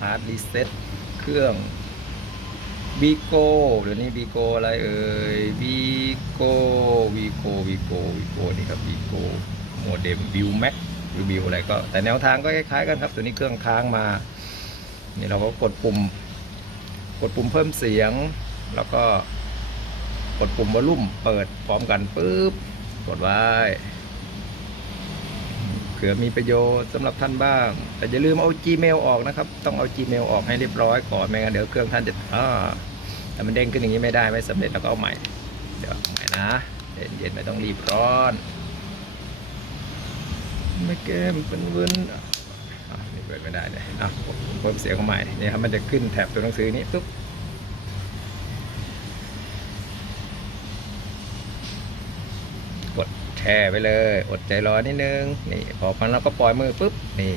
ฮาร์ดรีเซ็ตเครื่องบีโก้เดี๋ยวนี้บีโก้อะไรเอ่ยบีโก้บีโก้บีโก้บีโก้นี่ครับบีโก้โมเด็มบิวแม็กหรือบิวอะไรก็ แต่แนวทางก็คล้ายๆกันครับ ตัวนี้เครื่องค้างมานี่เราก็กดปุ่ม กดปุ่มเพิ่มเสียง แล้วก็กดปุ่มวอลลุ่มเปิดพร้อมกันปุ๊บกดไว้ ผื่อมีประโยชน์สำหรับท่านบ้าง แต่อย่าลืมเอา Gmail ออกนะครับ ต้องเอา Gmail ออกให้เรียบร้อยก่อนไม่งั้นเดี๋ยวเครื่องท่านจะอ่าแต่มันเด้งขึ้นอย่างนี้ไม่ได้ไม่สำเร็จแล้วก็เอาใหม่ เดี๋ยวเอาใหม่นะเย็นๆไม่ต้องรีบร้อนไม่แก้มเป็นเวินอะนี่เปิดไม่ได้เลยอะเพิ่มเสียงเข้าใหม่นี่ครับมันจะขึ้นแถบตัวหนังสือนี้ปุ๊บ กด แชร์ไปเลย อดใจรอนิดนึง นี่พอมันเราก็ปล่อยมือปุ๊บ นี่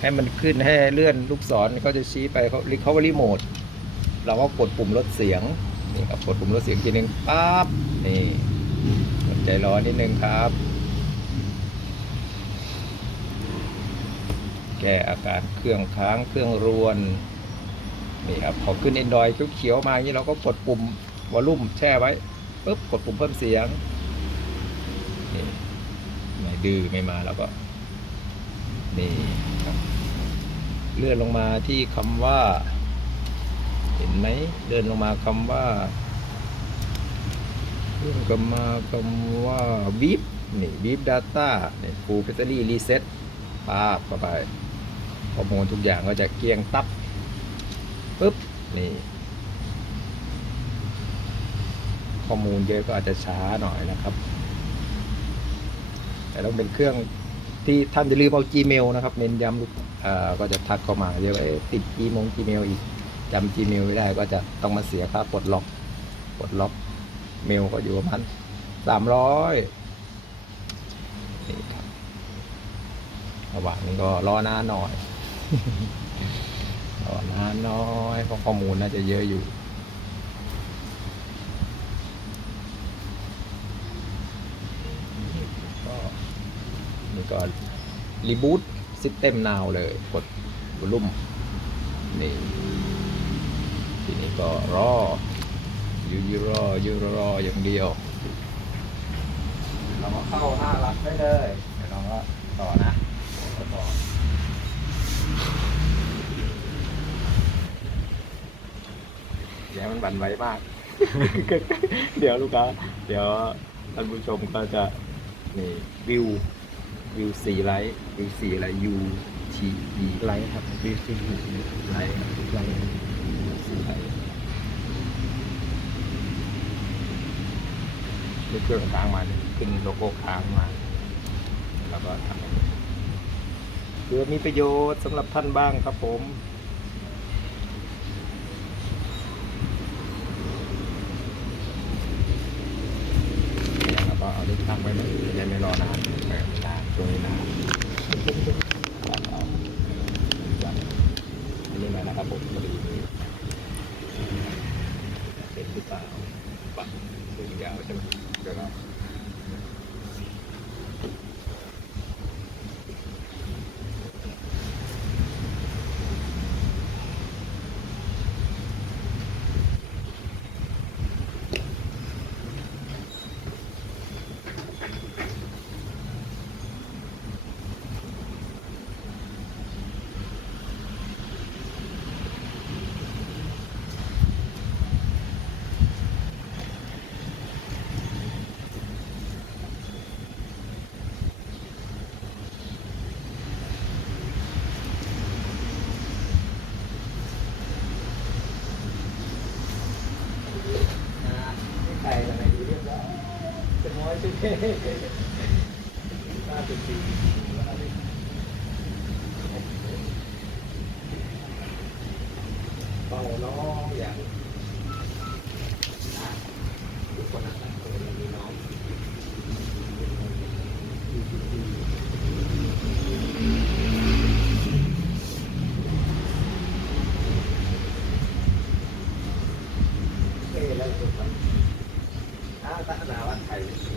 ให้มันขึ้นให้เลื่อนลูกศรเขาจะชี้ไปเขา recovery mode เราก็กดปุ่มลดเสียง นี่ครับกดปุ่มลดเสียงทีนึงปั๊บ นี่ อดใจรอนิดนึงครับ แก้อาการเครื่องค้างเครื่องรวน นี่ครับพอขึ้น Android เขียวๆมาอย่างนี้เราก็กดปุ่มวอลลุ่มแช่ไว้ปุ๊บกดปุ่มเพิ่มเสียง นี่ไม่ดื้อไม่มาแล้วก็ นี่ครับเลื่อนลงมาที่คำว่า เห็นไหมเดินลงมาคำว่าเลื่อนกลับมาคำว่าวิบนี่วิบ data นี่ full battery reset ปาบเข้าไปข้อมูลทุกอย่างก็จะเกียงตับปุ๊บนี่ข้อมูลเยอะก็อาจจะช้าหน่อยนะครับ แต่ต้องเป็นเครื่องที่ท่านจะลืมเอา Gmail นะครับเน้นย้ำลูกก็จะทักเข้ามาเยอะเอ๊ะติด Gmail Gmail อีกจำ Gmail ไม่ได้ก็จะต้องมาเสียค่าปลดล็อกปลดล็อกเมลก็อยู่ประมาณสามร้อยนี่ครับระหว่างนี้ก็รอนานหน่อยรอนานน้อยเพราะข้อมูลน่าจะเยอะอยู่ ก็นี่ ก็รีบูตซิสเต็มนาวเลย กดวอลลุ่มนี่ทีนี้ก็รอยูยูรอยูรออย่างเดียว เราก็เข้าห้าหลักได้เลยเดี๋ยวเราก็ต่อนะต่ออย่าให้มันบันไว้มาก เดี๋ยวลูกค้าเดี๋ยวท่านผู้ชมก็จะนี่วิว วิวสีไลท์วิวสีอะไร U T E ไลท์ครับวีซีไลท์ไลท์สีไลท์นี่เครื่องค้างมาเนี่ยขึ้นโลโก้ค้างมา แล้วก็ทำอย่างนี้เพื่อมีประโยชน์สำหรับท่านบ้างครับผมเนี่ยแล้วก็เอาลูกตั้งไว้เลยจะได้ไม่รอนานไม่น bầu nó dạng được con ăn Hãy subscribe cho kênh Ghiền Mì Gõ Để không bỏ lỡ những video hấp dẫn